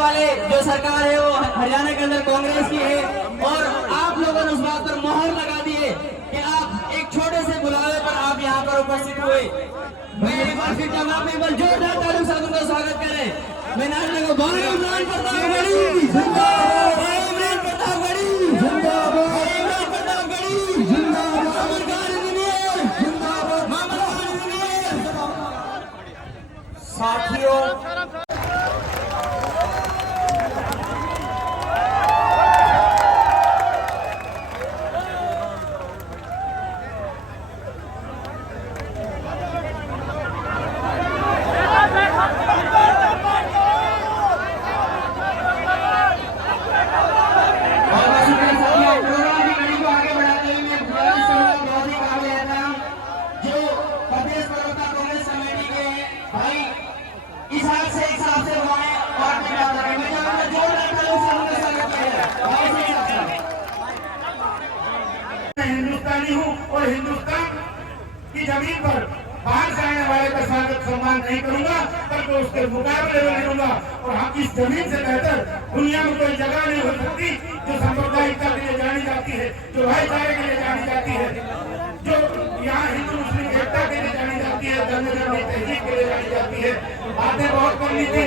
वाले जो सरकार है वो हरियाणा के अंदर कांग्रेस की है और आप लोगों ने उस बात पर मोहर लगा दी है कि आप एक छोटे से बुलावे पर आप यहाँ पर उपस्थित हुए। मैं एक बार फिर तमाम मेंबर जोरदार तालियों से उनका स्वागत करें। मैं नाचने को भाई इमरान प्रतापगढ़ी जिंदाबाद, भाई इमरान प्रतापगढ़ी जिंदाबाद, भाई इमरान प्रतापगढ़ी जिंदाबाद, मामन खान इंजीनियर जिंदाबाद, मामन खान इंजीनियर। साथियों हिंदुस्तानी हूँ और हिंदुस्तान की जमीन पर बाहर से आने वाले का स्वागत सम्मान नहीं करूंगा, बल्कि उसके मुकाबले में लड़ूंगा। और हम इस जमीन से बेहतर दुनिया में कोई जगह नहीं हो सकती जो सांप्रदायिकता के लिए जानी जाती है, जो भाईचारे के लिए जानी जाती है, जो यहाँ हिंदू मुस्लिम एकता के लिए जानी जाती है, धर्म तहजीब के लिए जानी जाती है। बातें बहुत करनी थी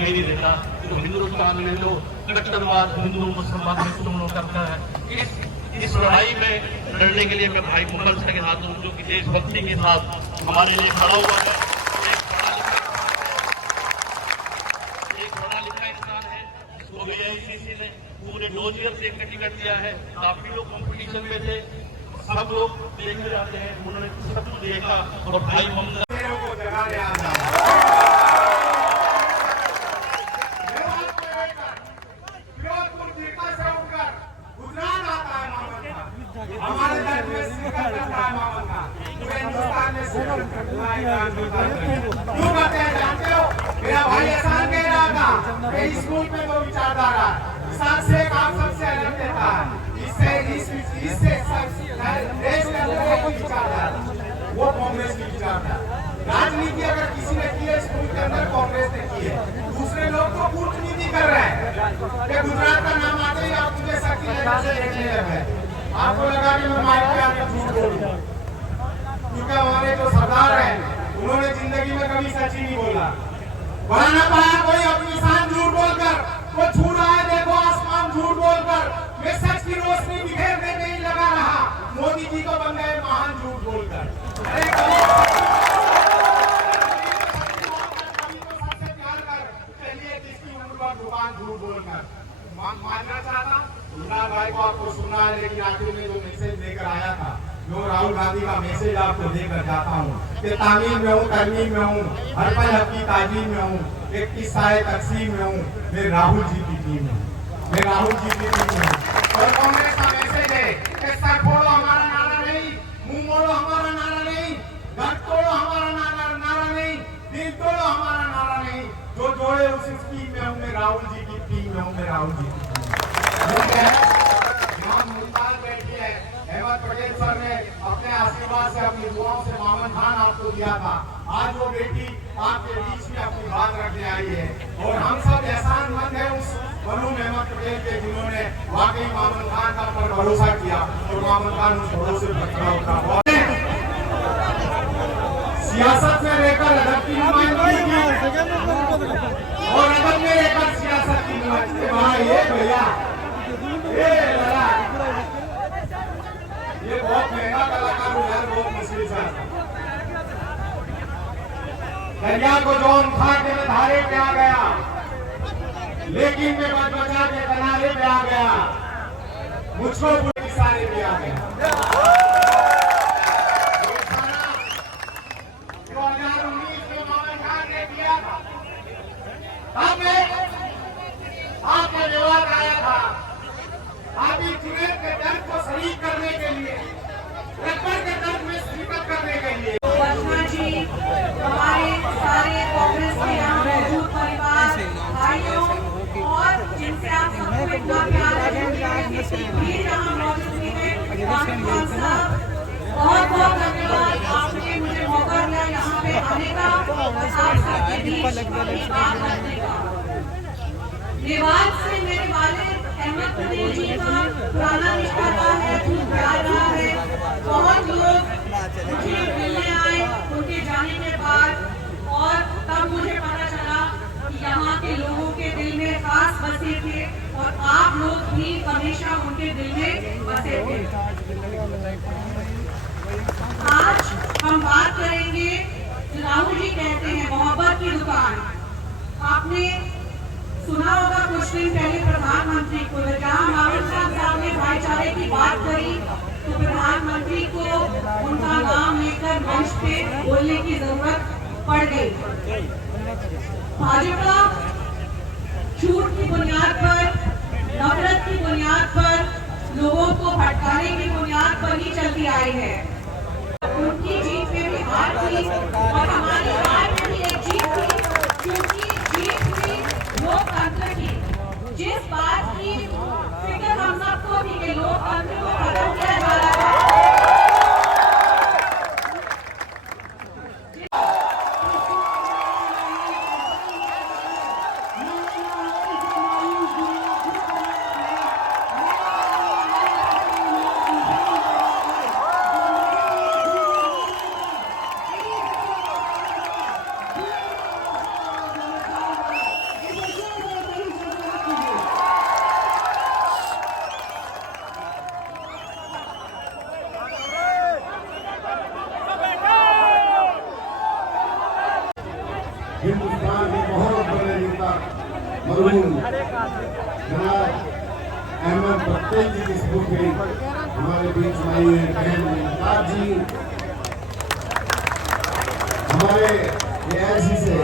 नहीं देता तो हिंदुस्तान में जो कट्टरवाद हिंदू मुसलमान में तुम लोग करता है, इस लड़ाई में लड़ने के लिए मैं भाई मुगल शाह के साथ हूँ, जो कि देशभक्ति के साथ हमारे लिए खड़ा हुआ है। एक पढ़ा लिखा इंसान है जिसको AICC ने पूरे 2 ईयर से टिकट दिया है। काफी लोग कंपटीशन में थे, सब लोग देखने जाते हैं, उन्होंने सब कुछ देखा और भाई ममता हमारे देश में शिरकत करता है मामन का, पूरे हिंदुस्तान में शिरकत करता है। क्यों करते हैं जानते हो? मेरा भाई एहसान कह रहा था कि स्कूल में तो विचारधारा किसान से काम सबसे अलग देता है, इससे देश के अंदर एक विचारधारा, वो कांग्रेस की विचारधारा। राजनीति अगर किसी ने की है स्कूल के अंदर, कांग्रेस ने की है। दूसरे लोग तो कूटनीति कर रहे हैं कि गुजरात का नाम आते ही आप मुझे शक्ति लेकर से देखने लगे। आपको लगा कि मैं माइक पे आके झूठ बोलूं, क्योंकि हमारे जो सरदार हैं उन्होंने जिंदगी में कभी सच ही नहीं बोला। बना ना पाया कोई अपनी शान झूठ बोलकर, वो छू रहा है देखो आसमान झूठ बोलकर। मैं सच की रोशनी बिखेरने में ही लगा रहा, मोदी जी को बन गए महान झूठ बोलकर। अरे सबसे प्यार कर चलिए किसकी उम्र पर दुकान झूठ बोलकर मानना चाहता। इमरान भाई को आपको सुनना है, लेकिन आखिर में जो मैसेज लेकर आया था, जो राहुल गांधी का मैसेज आपको देकर जाता हूँ कि तामीर में हूँ, तरमीम में हूँ, हर पल हकी ताजीम में हूँ, एक किस्सा तकसीम में हूँ, मैं राहुल जी की टीम में, मैं राहुल जी की टीम में। और कांग्रेस का मैसेज है कि सर फोड़ो हमारा नारा नहीं, मुंह मोड़ो हमारा नारा नहीं, घर तोड़ो हमारा नारा नहीं, दिल तोड़ो हमारा नारा नहीं, जो जोड़े उस टीम में हूँ, मैं राहुल जी की टीम में हूँ, मैं राहुल जी की टीम में। मुमताज बैठी है, अहमद पटेल सर ने अपने आशीर्वाद से अपनी दुआओं से मामन खान आपको दिया था। आज वो बेटी आपके बीच में अपनी बात रखने आई है और हम सब एहसानमंद हैं उस मरहूम अहमद पटेल के, जिन्होंने वाकई मामन खान का पर भरोसा किया और मामन खान उस भरोसे पर खड़ा उतरा। सियासत में रहकर अदब की नुमाइंदगी की और अदब में रहकर सियासत की नुमाइंदगी। भाई ये भैया ये बहुत महंगा कलाकार हो यार, बहुत मुश्किल से। दरिया को जौन था के मैं धारे पे आ गया, लेकिन मैं बच बचा के किनारे पे आ गया, मुझको पूरे किसारे पे आ गया। 2019 में मामन खान ने दिया था, आपने विवाद आया था, अभी जुनैद के दर्द को सही करने के लिए, रब्बर के दर्द में शिरकत करने के लिए। वर्षा जी, हमारे सारे कांग्रेस के यहाँ मौजूद परिवार भाइयों और जिनसे आप सबको इतना प्यार भी यहाँ मौजूद है, बहुत बहुत धन्यवाद। आपने मुझे मौका दिया यहाँ पे आने का और आप सबके बीच बात करने का। देवास से मेरे वालिद अहमद पटेल जी का पुराना रिश्ता रहा है, खूब प्यार रहा है। बहुत लोग मुझे मिलने आए उनके जाने के बाद, और तब मुझे पता चला कि यहाँ के लोगों के दिल में खास बसे थे, और आप लोग भी हमेशा उनके दिल में बसे थे। आज हम बात करेंगे, राहुल जी कहते हैं मोहब्बत की दुकान। आपने सुना होगा कुछ दिन पहले प्रधानमंत्री को जहाँ इमरान खान साहब ने भाईचारे की बात करी, तो प्रधानमंत्री को उनका नाम लेकर मंच पे बोलने की जरूरत पड़ गई। भाजपा झूठ की बुनियाद पर, नफरत की बुनियाद पर, लोगों को भटकाने की बुनियाद पर ही चलती आई है। उनकी जीत में भी हार थी और हमारी हार में भी एक जीत थी, क्योंकि जीत थी लोकतंत्र की। जिस बात की फिक्र हम सबको थी कि लोकतंत्र को खत्म किया जा रहा है, हिंदुस्तान के बहुत बड़े नेता मरहूम जनाब अहमद पटेल जी की स्मृति हमारे बीच में आई है। बहन मुमताज जी हमारे AIC से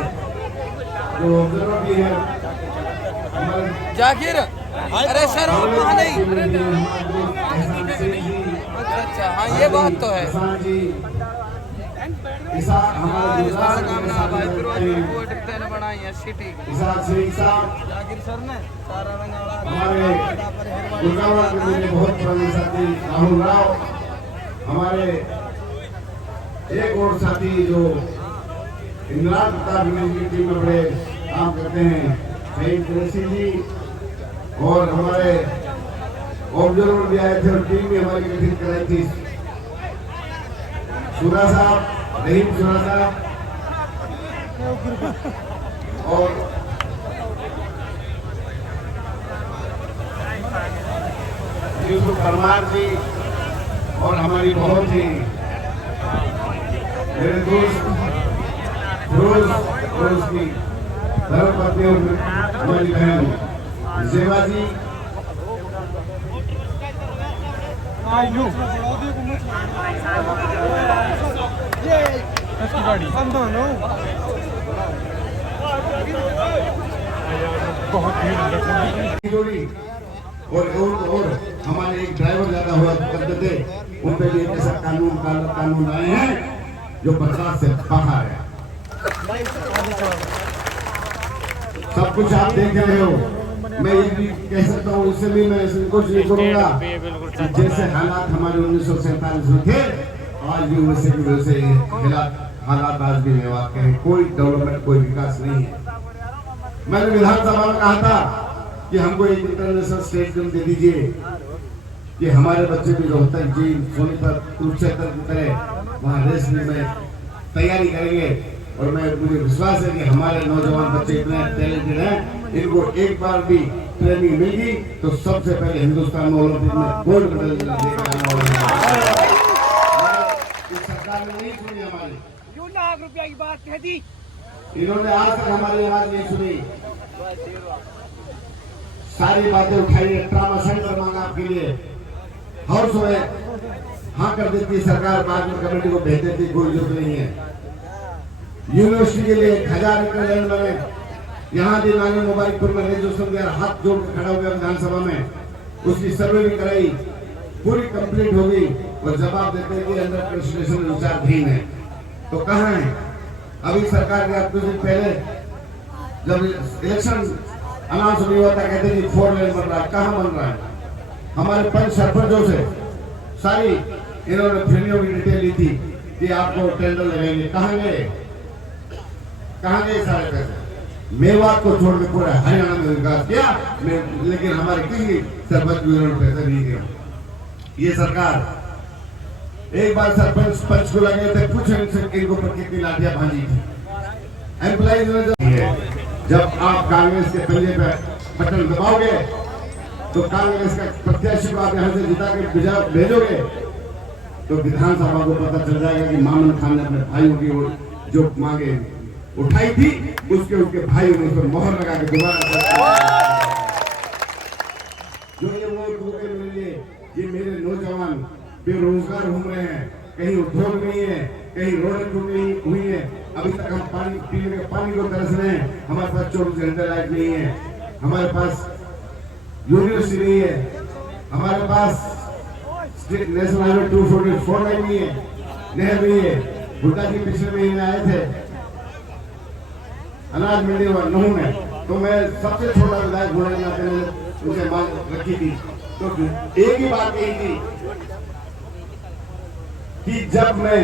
जो ऑब्जर्वर भी है, हमारे जाकिर, अरे सर वहाँ नहीं। अच्छा हाँ ये बात तो है। जाकिर सर ने सारा हमारे गुड़गांव के मेरे बहुत पुराने साथी राहुल राव, हमारे एक और साथी जो इंदिरा प्रताप की टीम में बड़े काम करते हैं, शहीद कुरैशी जी, और हमारे ऑब्जर्वर भी आए थे और टीम भी हमारी गठित कराई थी। सुरा साहब, रहीम सुरा साहब और यूसुफ परमार जी, और हमारी बहुत ही मेरे दोस्त फिरोज की धर्मपत्नी और हमारी बहन जेवा जी, और हमारे एक ड्राइवर ज्यादा हुआ करते थे, उन पे भी एक ऐसा कानून लाए हैं जो 50 से बाहर है। सब कुछ आप देख रहे हो। मैं ये भी कह सकता हूँ, उससे भी मैं कुछ नहीं करूंगा। जैसे हालात हमारे 1947 में थे, आज भी वैसे हालात आज भी मेवात के हैं। कोई डेवलपमेंट, कोई विकास नहीं है। मैंने विधानसभा में कहा था कि हमको एक इंटरनेशनल स्टेडियम दे दीजिए कि हमारे बच्चे भी रोहतक जी, सोनीपत, कुरुक्षेत्र की तरह वहाँ रेसलिंग में तैयारी करेंगे। और मुझे विश्वास है कि हमारे नौजवान बच्चे इतने टैलेंटेड हैं, इनको एक बार भी ट्रेनिंग मिलेगी तो सबसे पहले हिंदुस्तान में ओलंपिक में गोल्ड मेडल सरकार ने नहीं सुनी हमारी, ₹1,00,000 की बात कह दी। इन्होंने आज तक हमारी आवाज नहीं सुनी। सारी बातें उठाई है, ट्रामा सेंटर मांगा आपके लिए, हाउस में हाँ कर देती सरकार, बाद में कमेटी को भेज देती, कोई जरूरत नहीं है। यूनिवर्सिटी के लिए 1000 एकड़ लैंड बने, यहाँ भी नानी मुबारकपुर में रेजुलेशन दिया, हाथ जोड़ कर खड़ा हो गया विधानसभा में, उसकी सर्वे भी कराई, पूरी कंप्लीट हो गई और जवाब देते हैं कि अंडर कंसिडरेशन विचाराधीन है। तो कहाँ है अभी सरकार ने? कुछ दिन पहले जब इलेक्शन अनाउंस नहीं हुआ था, कहते कि 4 लेन बन रहा है। कहाँ बन रहा है? हमारे पंच सरपंचों से सारी इन्होंने फिल्मियों की डिटेल ली थी कि आपको टेंडर लगाएंगे। कहाँ गए सारे पैसे? मेवात को छोड़ के पूरा हरियाणा में विकास किया, लेकिन हमारे किसी सरपंच को इन्होंने पैसा नहीं दिया। ये सरकार एक बार सरपंच पंच को लगे थे, पूछे इनके ऊपर कितनी लाठियां भांजी थी। एम्प्लॉइज है, जब आप कांग्रेस के पंजे पे बटन दबाओगे तो कांग्रेस का प्रत्याशी को आप यहाँ से जिता के भेजोगे तो विधानसभा को पता चल जाएगा कि मामन खान ने अपने भाइयों की जो मांगे उठाई थी, उसके भाइयों ने उस पर मोहर लगा के दोबारा जो ये वोट मिले, ये मेरे नौजवान बेरोजगार घूम रहे हैं, कहीं उद्योग नहीं है, कहीं रोडें टूटी हुई है, अभी तक हम पानी पीने के पानी को तरस रहे हैं, हमारे पास 24 घंटे लाइट नहीं है, हमारे पास यूनिवर्सिटी नहीं है, हमारे पास नेशनल हाईवे 244 लाइन नहीं है, नहर नहीं है। हुड्डा जी पिछले महीने आए थे अनाज मंडी और नहू में, तो मैं सबसे छोटा विधायक होने के नाते मैंने उनसे मांग रखी थी, तो एक ही बात कही थी कि जब मैं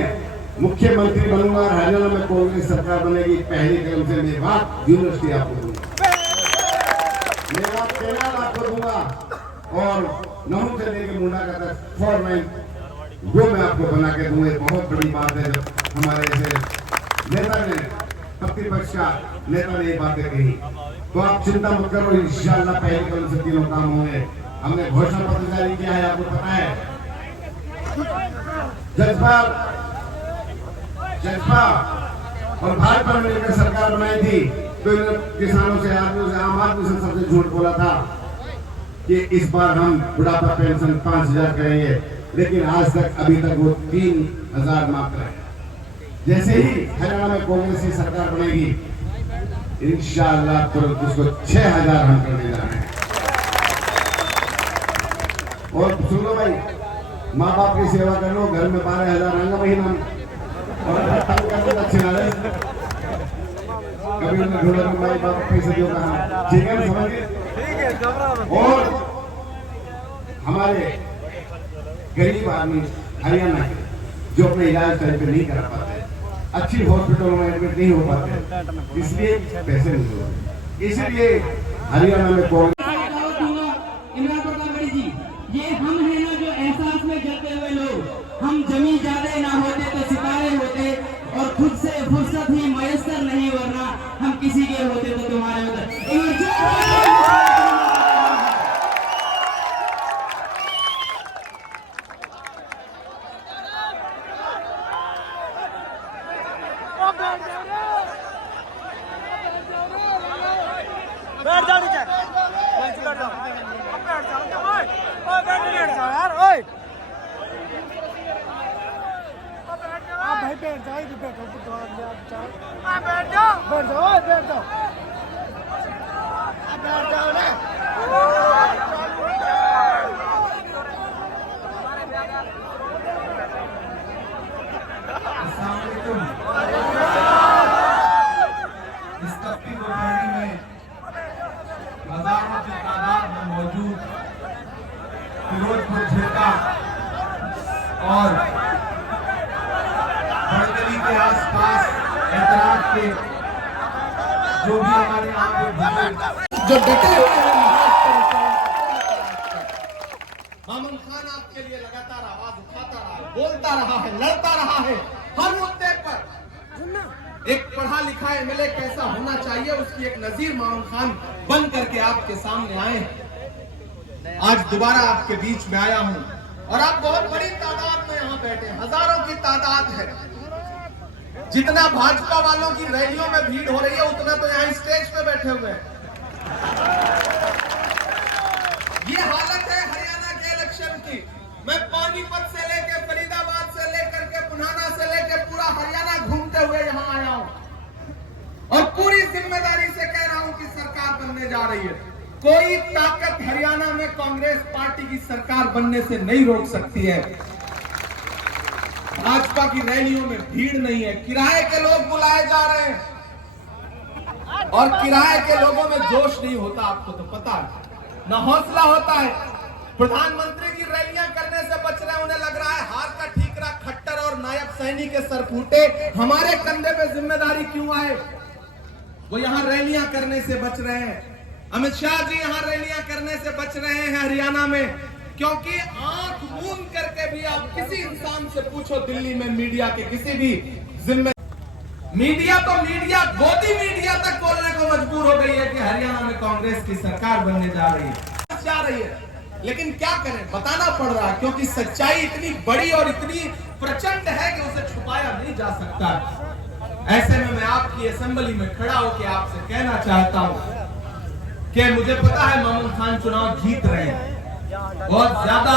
मुख्यमंत्री बनूंगा और हरियाणा में कांग्रेस सरकार बनेगी, पहले कदम से मेवात यूनिवर्सिटी आपको दूंगा, मेवात 13 लाख को दूंगा और नहू से लेकर मुंडा का तक 4 लाइन वो मैं आपको बना के दूंगा। बहुत बड़ी बात है जब हमारे ऐसे नेता ने, प्रतिपक्ष का नेता ने ये बातें कही, तो आप चिंता मत करो, इंशाअल्लाह पहले कदम से तीनों काम होंगे। हमने घोषणा पत्र जारी किया है, आपको पता है। जजपा और भाजपा ने मिलकर सरकार बनाई थी, तो इन्होंने किसानों से, आदमियों से, आम आदमी से सबसे झूठ बोला था कि इस बार हम बुढ़ापा पेंशन 5000 करेंगे, लेकिन आज तक अभी तक वो 3000 मात्र है। जैसे ही हरियाणा में कांग्रेस की सरकार बनेगी, इंशाअल्लाह तुरंत उसको 6000 हम करने जा रहे हैं। और सुनो भाई, माँ बाप की सेवा कर लो, घर में 12000 आएगा महीना, और अच्छे ना रहे कभी उन्हें ढूंढा माई बाप पैसे दो कहा, ठीक है, समझ गए। और हमारे गरीब आदमी हरियाणा के जो अपने इलाज टाइम पे नहीं करा पाते, अच्छी हॉस्पिटलों में एडमिट नहीं हो पाते, इसलिए पैसे नहीं होते, इसलिए हरियाणा में ये हम है ना जो एहसास में जलते हुए लोग, हम जमीन ज्यादा ना होते तो सितारे होते, और खुद से फुर्सत ही मयसर नहीं, वरना हम किसी के होते तो तुम्हारे होते। बैठ जाओ नीचे, बैठ जाओ, बैठ जाओ यार, ओए भाई बैठ जाओ, इधर बैठो, बैठ जाओ, बैठ जाओ, बैठ जाओ, बैठ जाओ, बैठ जाओ ना। इस तख्ती दोपहरी में हजारों की तादाद में मौजूद फिरोजपुर झेटा और बड़गली के आसपास एतराज के जो भी हमारे यहाँ पे जो डटे हुए हैं, मामून खान आपके लिए लगातार आवाज उठाता रहा है, बोलता रहा है, लड़ता रहा है हर मुद्दे पर। एक पढ़ा लिखा एमएलए कैसा होना चाहिए, उसकी एक नजीर मामून खान बन करके आपके सामने आए। आज दोबारा आपके बीच में आया हूं और आप बहुत बड़ी तादाद में यहाँ बैठे, हजारों की तादाद है। जितना भाजपा वालों की रैलियों में भीड़ हो रही है, उतना तो यहाँ स्टेज पे बैठे हुए हैं। ये हालत है हरियाणा के इलेक्शन की। मैं पानीपत से लेकर फरीदाबाद से लेकर के पुनाना से लेकर पूरा हरियाणा घूमते हुए यहाँ आया हूँ और पूरी जिम्मेदारी से कह रहा हूँ कि सरकार बनने जा रही है। कोई ताकत हरियाणा में कांग्रेस पार्टी की सरकार बनने से नहीं रोक सकती है। भाजपा की रैलियों में भीड़ नहीं है, किराए के लोग बुलाए जा रहे हैं और किराए के लोगों में जोश नहीं होता, आपको तो पता है, न हौसला होता है। प्रधानमंत्री की रैलियां करने से बच रहे हैं, उन्हें लग रहा है हार का ठीकरा खट्टर और नायब सैनी के सर फूटे, हमारे कंधे पे जिम्मेदारी क्यों आए। वो यहाँ रैलियां करने से बच रहे हैं। अमित शाह जी यहाँ रैलियां करने से बच रहे हैं हरियाणा में, क्योंकि आंख मूंद करके भी आप किसी इंसान से पूछो दिल्ली में मीडिया के किसी भी जिम्मे मीडिया तो मीडिया गोदी मीडिया तक बोलने को मजबूर हो गई है कि हरियाणा में कांग्रेस की सरकार बनने जा रही है। लेकिन क्या करें, बताना पड़ रहा है, क्योंकि सच्चाई इतनी बड़ी और इतनी प्रचंड है कि उसे छुपाया नहीं जा सकता। ऐसे में मैं आपकी असेंबली में खड़ा होकर आपसे कहना चाहता हूं कि मुझे पता है मामून खान चुनाव जीत रहे हैं, बहुत ज्यादा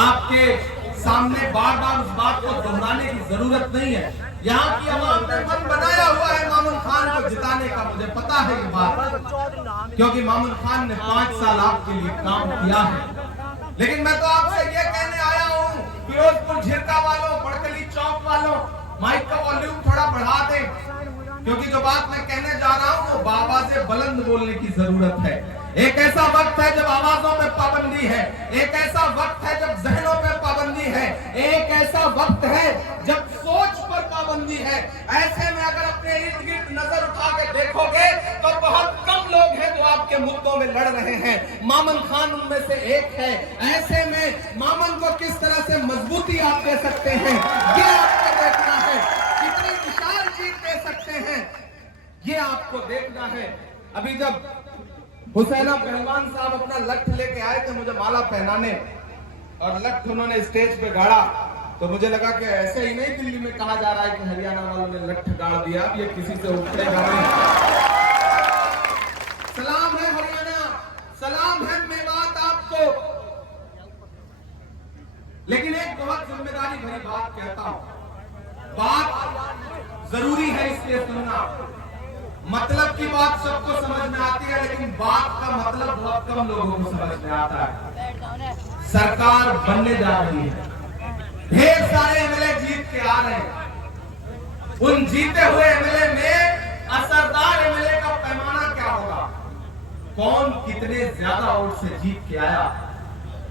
आपके सामने बार बार उस बात को दोहराने की जरूरत नहीं है। यहाँ की आवाम ने मन बनाया हुआ है मामून खान को जिताने का, मुझे पता है ये बात, क्योंकि मामून खान ने 5 साल आपके लिए काम किया है। लेकिन मैं तो आपसे ये कहने आया हूँ, फिरोजपुर झिरका वालों, बड़कली चौक वालों, माइक का वॉल्यूम थोड़ा बढ़ा दें, क्योंकि जो बात मैं कहने जा रहा हूँ वो बाबा से बुलंद बोलने की जरूरत है। एक ऐसा वक्त है जब आवाजों पे पाबंदी है, एक ऐसा वक्त है जब जहनों पे पाबंदी है, एक ऐसा वक्त है जब सोच पर पाबंदी है। ऐसे में अगर अपने इर्द गिर्द नजर उठा के देखोगे तो बहुत कम लोग हैं जो आपके मुद्दों में लड़ रहे हैं। मामून खान उनमें से एक है। ऐसे में मामून को किस तरह से मजबूती आप दे सकते हैं, ये आपको देखना है। कितनी विशाल जीत दे सकते हैं, ये आपको देखना है। अभी जब हुसैना पहलवान साहब अपना लठ लेके आए थे मुझे माला पहनाने, और लठ उन्होंने स्टेज पे गाड़ा, तो मुझे लगा कि ऐसे ही नहीं दिल्ली में कहा जा रहा है कि हरियाणा वालों ने लठ गाड़ दिया, ये किसी से उठेगा नहीं। सलाम है हरियाणा, सलाम है मेवात आपको। लेकिन एक बहुत जिम्मेदारी भरी बात कहता हूं, बात जरूरी है इसलिए सुनना। मतलब की बात सबको समझ में आती है, लेकिन बात का मतलब बहुत कम लोगों को समझ में आता है। सरकार बनने जा रही है, ढेर सारे एमएलए जीत के आ रहे हैं। उन जीते हुए एमएलए में असरदार एमएलए का पैमाना क्या होगा, कौन कितने ज्यादा वोट से जीत के आया,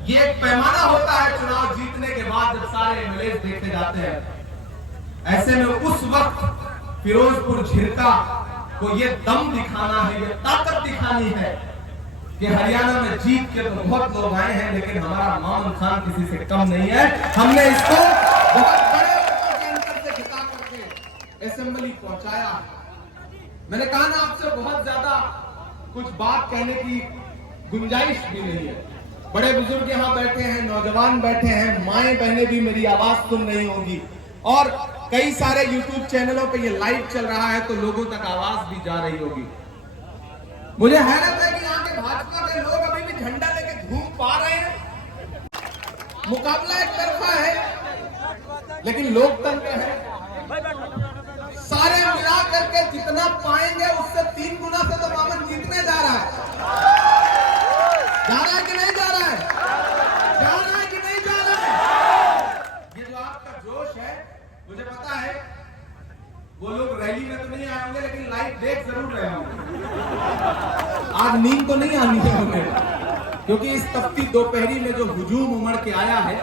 ये एक पैमाना होता है चुनाव जीतने के बाद जब सारे एमएलए देखे जाते हैं। ऐसे में उस वक्त फिरोजपुर झिरका को ये दम दिखाना है, ये ताकत दिखानी है कि हरियाणा में जीत के तो बहुत लोग आए हैं, लेकिन हमारा मामून खान किसी से कम नहीं है। हमने इसको बहुत बड़े अंतर से जिता करके असेंबली पहुंचाया। मैंने कहा ना आपसे बहुत ज्यादा कुछ बात कहने की गुंजाइश भी नहीं है। बड़े बुजुर्ग यहाँ बैठे हैं, नौजवान बैठे हैं, माएं बहनें भी मेरी आवाज सुन रही होंगी, और कई सारे YouTube चैनलों पे ये लाइव चल रहा है तो लोगों तक आवाज भी जा रही होगी। मुझे हैरत है कि यहाँ के भाजपा के लोग अभी भी झंडा लेके घूम पा रहे हैं। मुकाबला एक तरफा है, लेकिन लोकतंत्र है। सारे मिला करके जितना पाएंगे उससे 3 गुना से तो मामून जीतने जा रहा है। जा रहा है कि नहीं जा रहा है? जा रहा है कि नहीं जा रहा है? ये जो आपका जोश है, मुझे पता है वो लोग रैली में तो नहीं आए होंगे, लेकिन लाइव देख जरूर रहे होंगे। आज नींद तो नहीं आनी है हमें, क्योंकि इस तपती दोपहरी में जो हुजूम उमड़ के आया है,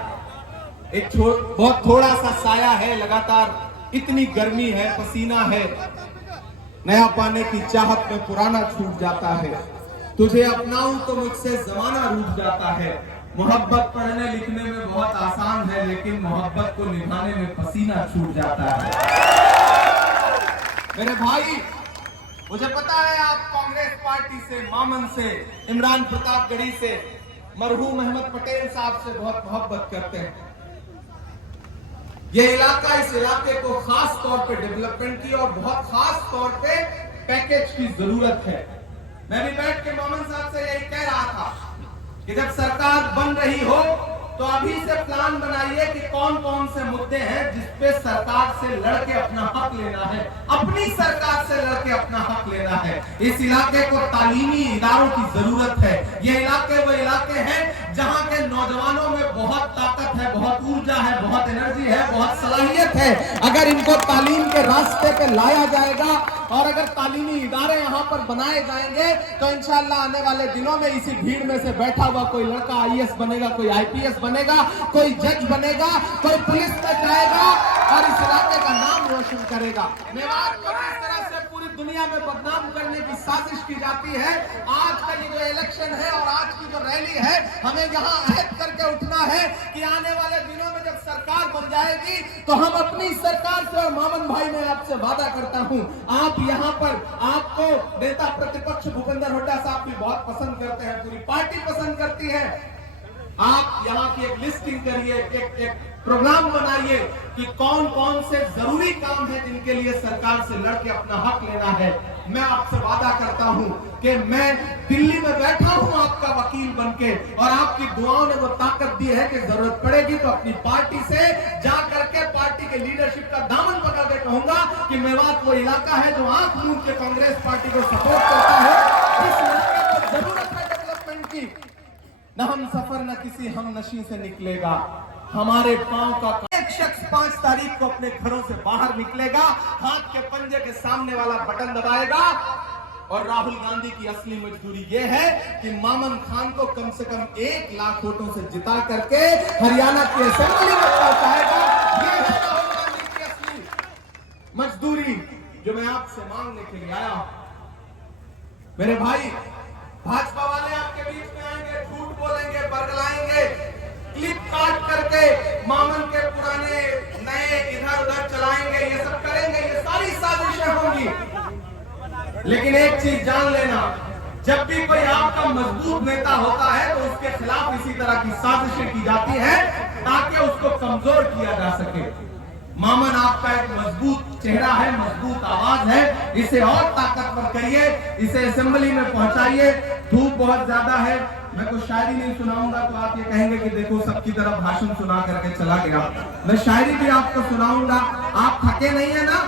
एक बहुत थोड़ा सा साया है, लगातार इतनी गर्मी है, पसीना है, नया पाने की चाहत में पुराना छूट जाता है। तुझे अपनाऊं तो मुझसे जमाना रूठ जाता है। मोहब्बत पढ़ने लिखने में बहुत आसान है, लेकिन मोहब्बत को निभाने में पसीना छूट जाता है। मेरे भाई, मुझे पता है आप कांग्रेस पार्टी से, मामन से, इमरान प्रतापगढ़ी से, मरहूम अहमद पटेल साहब से बहुत मोहब्बत करते हैं। यह इलाका, इस इलाके को खास तौर पे डेवलपमेंट की और बहुत खास तौर पे पैकेज की जरूरत है। मैं भी बैठ के मामन साहब से यही कह रहा था कि जब सरकार बन रही हो तो अभी से प्लान बनाइए कि कौन कौन से मुद्दे हैं जिसपे सरकार से लड़के अपना हक लेना है, अपनी सरकार से लड़के अपना हक लेना है। इस इलाके को तालीमी इदारों की जरूरत है। ये इलाके वो इलाके हैं जहां के नौजवानों में बहुत ताकत है, बहुत ऊर्जा है, बहुत एनर्जी है, बहुत सलाहियत है। अगर इनको तालीम के रास्ते पे लाया जाएगा और अगर तालीमी इदारे यहाँ पर बनाए जाएंगे तो इंशाअल्लाह आने वाले दिनों में इसी भीड़ में से बैठा हुआ कोई लड़का आईएएस बनेगा, कोई आईपीएस बनेगा, कोई जज बनेगा, कोई पुलिस में जाएगा और इस इलाके का नाम रोशन करेगा। मेवात को किस तरह से पूरी दुनिया दुनिया में बदनाम करने की साजिश की जाती है। आज का ये जो इलेक्शन है और आज की जो रैली है, हमें यहाँ अहद करके उठना है कि आने वाले दिनों में जब सरकार बन जाएगी तो हम अपनी सरकार से, और मामन भाई मैं आपसे वादा करता हूँ, आप यहाँ पर, आपको नेता प्रतिपक्ष भूपेंद्र हुड्डा साहब भी बहुत पसंद करते हैं, पूरी पार्टी पसंद करती है। आप यहाँ की एक लिस्टिंग करिए, एक प्रोग्राम बनाइए कि कौन कौन से जरूरी काम है जिनके लिए सरकार से लड़के अपना हक लेना है। मैं आपसे वादा करता हूं कि मैं दिल्ली में बैठा हूं आपका वकील बनके, और आपकी दुआओं ने वो ताकत दी है कि जरूरत पड़ेगी तो अपनी पार्टी से जा करके पार्टी के लीडरशिप का दामन पकड़ के कहूंगा कि मेवात वो इलाका है जो आंख मूंद के कांग्रेस पार्टी को सपोर्ट करता है। इस इलाके को जरूरत है डेवलपमेंट की। न हम सफर न किसी हम नशी से निकलेगा, हमारे पांव का एक शख्स 5 तारीख को अपने घरों से बाहर निकलेगा, हाथ के पंजे के सामने वाला बटन दबाएगा, और राहुल गांधी की असली मजदूरी यह है कि मामन खान को कम से कम 1 लाख वोटों से जिता करके हरियाणा की असेंबली में पहुंचाएगा। यह है राहुल गांधी की असली मजदूरी, जो मैं आपसे मांगने के लिए आया हूं। मेरे भाई, भाजपा वाले आपके बीच में आएंगे, झूठ बोलेंगे, बरगलाएंगे, क्लिप काट करके मामन के पुराने नए इधर उधर चलाएंगे, ये सब करेंगे, ये सारी साजिशें होंगी। लेकिन एक चीज जान लेना, जब भी कोई आपका मजबूत नेता होता है तो उसके खिलाफ इसी तरह की साजिशें की जाती है ताकि उसको कमजोर किया जा सके। मामन आपका एक मजबूत चेहरा है, मजबूत आवाज है, इसे और ताकतवर करिए, इसे असेंबली में पहुंचाइए। धूप बहुत ज्यादा है, मैं कोई शायरी नहीं सुनाऊंगा तो आप ये कहेंगे कि देखो सबकी तरफ भाषण सुना करके चला गया। मैं शायरी भी आपको सुनाऊंगा। आप थके नहीं है ना?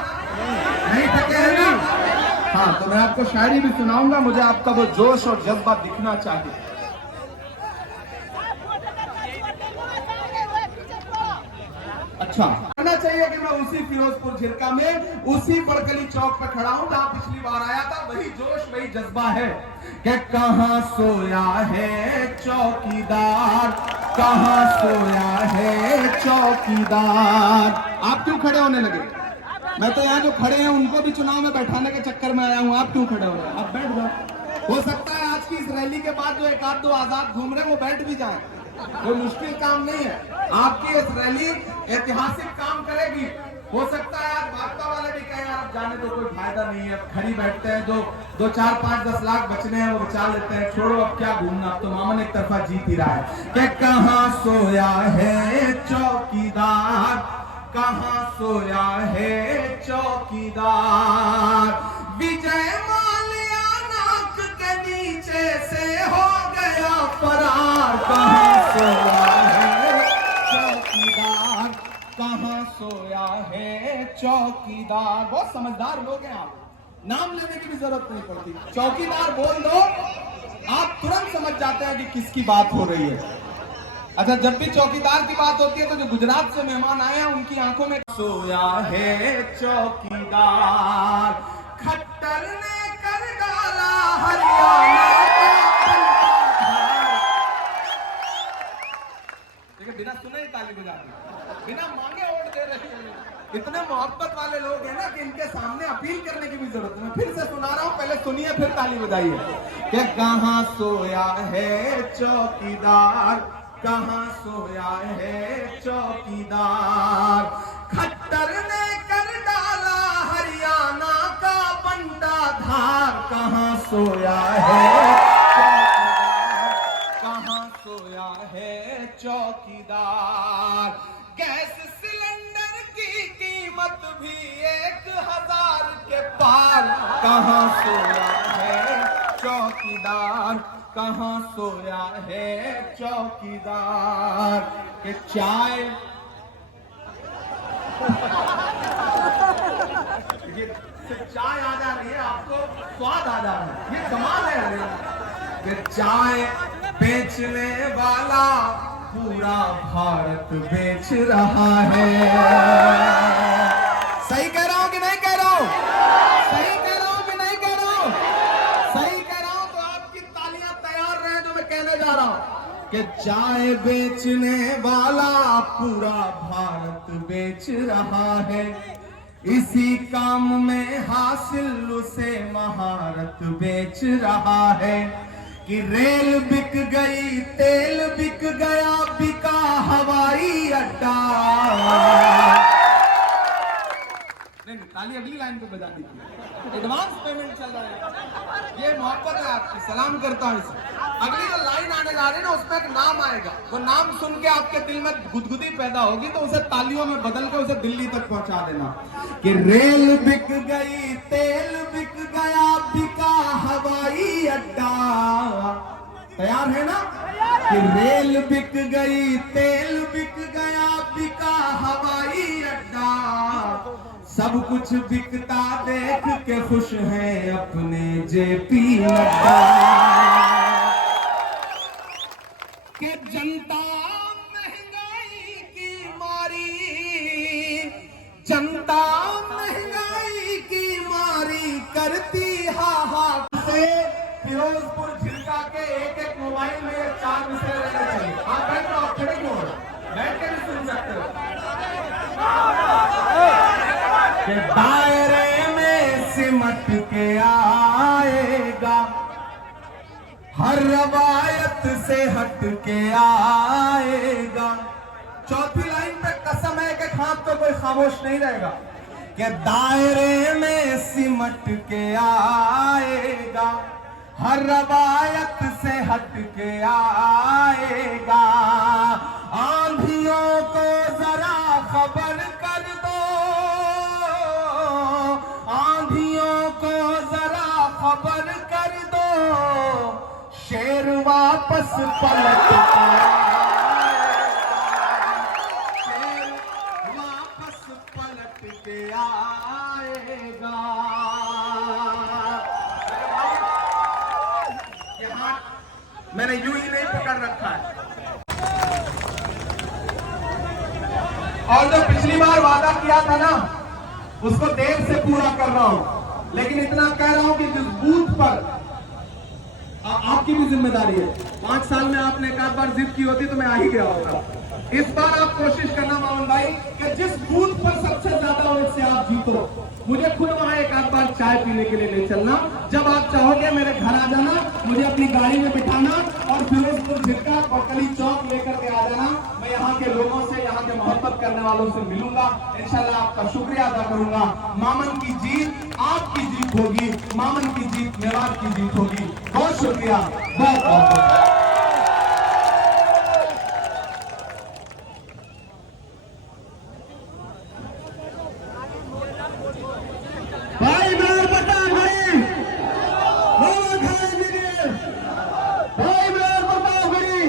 नहीं थके हैं ना? हाँ, तो मैं आपको शायरी भी सुनाऊंगा, मुझे आपका वो जोश और जज्बा दिखना चाहिए। अच्छा, कहना चाहिए कि मैं उसी फिरोजपुर झिरका में, उसी बड़कली चौक पे खड़ा हूं जहां पिछली बार आया था। वही जोश, वही जज्बा है कि कहां सोया है चौकीदार, कहां सोया है चौकीदार। आप क्यों खड़े होने लगे? मैं तो यहाँ जो खड़े हैं उनको भी चुनाव में बैठाने के चक्कर में आया हूँ। आप क्यों खड़े हो रहे हैं? आप बैठ जाओ। हो सकता है आज की इस रैली के बाद जो 1-2 आजाद घूम रहे हैं वो बैठ भी जाए, कोई मुश्किल काम नहीं है। आपकी इस रैली ऐतिहासिक काम करेगी। हो सकता है आज भाजपा वाले भी कहें आप जाने तो कोई फायदा नहीं है, अब खड़ी बैठते हैं, जो 2, 4, 5, 10 लाख बचने हैं वो बचा लेते हैं, छोड़ो अब क्या घूमना, अब तो मामन एक तरफा जीत ही रहा है। कि कहां सोया है चौकीदार, कहां सोया है चौकीदार, विजय माल्या नाक के नीचे से हो गया फरार। कहां सोया है चौकीदार, कहां सोया है चौकीदार। बहुत समझदार लोग हैं आप, नाम लेने की भी जरूरत नहीं पड़ती, चौकीदार बोल दो आप तुरंत समझ जाते हैं कि किसकी बात हो रही है। अच्छा, जब भी चौकीदार की बात होती है तो जो गुजरात से मेहमान आए हैं उनकी आंखों में सोया है चौकीदार, खट्टर ने कर डाला हरियाणा का। देखिए, बिना सुने ही ताली बजा दी, बिना मांगे वोट दे रहे हैं। इतने मोहब्बत वाले लोग हैं ना कि इनके सामने अपील करने की भी जरूरत नहीं। मैं फिर से सुना रहा हूं, पहले सुनिए फिर ताली बजाइए। कि कहां सोया है चौकीदार, कहां सोया है चौकीदार, खट्टर ने कर डाला हरियाणा का बंटा धार। कहां सोया है चौकीदार, कहां सोया है चौकीदार, गैस सिलेंडर की कीमत भी 1000 के पार। कहां सोया है चौकीदार, कहां सोया है चौकीदार। के चाय चाय आ जा रही है, आपको स्वाद आ जा रहा है, ये कमाल है। कि चाय बेचने वाला पूरा भारत बेच रहा है। सही कह रहा हूं कि नहीं कह रहा हूं? सही कह रहा हूं कि नहीं कह रहा हूं? सही कह रहा हूं तो आपकी तालियां तैयार रहे जो मैं कहने जा रहा हूं। कि चाय बेचने वाला पूरा भारत बेच रहा है, इसी काम में हासिल उसे महारत बेच रहा है कि रेल बिक गई, तेल बिक गया, बिका हवाई अड्डा। नहीं, ताली अगली लाइन पे बजा दीजिए, एडवांस पेमेंट चल रहा है। ये मोहब्बत है आपकी, सलाम करता हूँ इसे। अगली जो लाइन आने जा रही है ना, उसमें एक नाम आएगा, वो नाम सुन के आपके दिल में गुदगुदी पैदा होगी, तो उसे तालियों में बदल के उसे दिल्ली तक पहुंचा देना कि रेल बिक गई, तेल बिक गया, बिका हवाई अड्डा। तैयार है ना? कि रेल बिक गई, तेल बिक गया, बिका हवाई अड्डा। सब कुछ बिकता देख के खुश है अपने जेपी नड्डा। कि जनता महंगाई की मारी, जनता महंगाई की मारी करती हा से। फिरोजपुर झिलका के एक मोबाइल में 4 विषय रहने चाहिए। आप बैठ रहे हो, आप खड़े क्यों हो? बैठ के भी सुन सकते हो। कि दायरे में सिमट के आएगा, हर रवायत से हट के आएगा। चौथी लाइन पे कसम है कि खाप तो कोई खामोश नहीं रहेगा। कि दायरे में सिमट के आएगा, हर रवायत से हट के आएगा। आंधियों को जरा खबर कर दो, आंधियों को जरा खबर कर दो, शेर वापस पलट के आएगा, शेर वापस पलट के आएगा। ये हाथ मैंने यूं ही नहीं पकड़ रखा है। और जो पिछली बार वादा किया था ना, उसको देर से पूरा कर रहा हूं, लेकिन इतना कह रहा हूं कि जिस बूथ पर आपकी भी जिम्मेदारी है। 5 साल में आपने एक आध बार जिद की होती तो मैं आ ही गया होगा। इस बार आप कोशिश करना मामन भाई कि जिस बूथ पर सबसे ज्यादा वोट से आप जीतो, मुझे खुद वहां एक आध बार चाय पीने के लिए ले चलना। जब आप चाहोगे मेरे घर आ जाना, मुझे अपनी गाड़ी में बिठाना और फिरोजपुर झिलका और कली चौक लेकर के आ जाना। मैं यहाँ के लोगों से, यहाँ के मोहब्बत करने वालों से मिलूंगा, इंशाल्लाह आपका शुक्रिया अदा करूंगा। मामन की जीत आपकी जीत होगी, मामन की जीत मेवाड़ की जीत होगी। बहुत शुक्रिया, बहुत बहुत। भाई मेरे बता भाई वो खाए दीजिए, भाई मेरे बता भाई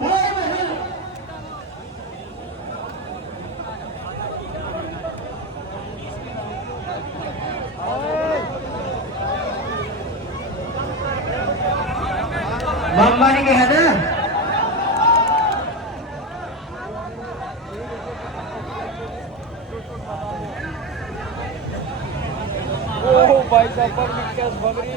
भाई मेरे अंबानी के है ना। भाई साहब पर विकास भगरी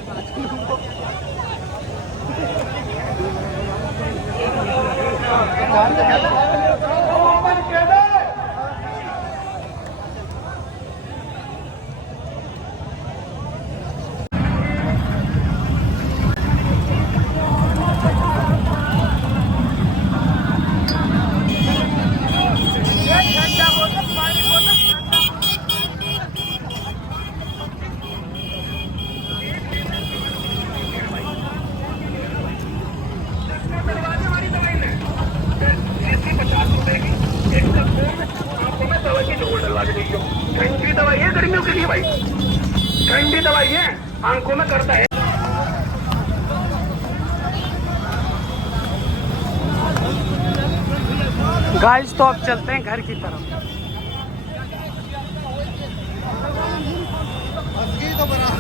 ठंडी दवाई है गर्मियों के लिए भाई, ठंडी दवाई है, आंखों में करता है। गाइस तो अब चलते हैं घर की तरफ। तो बना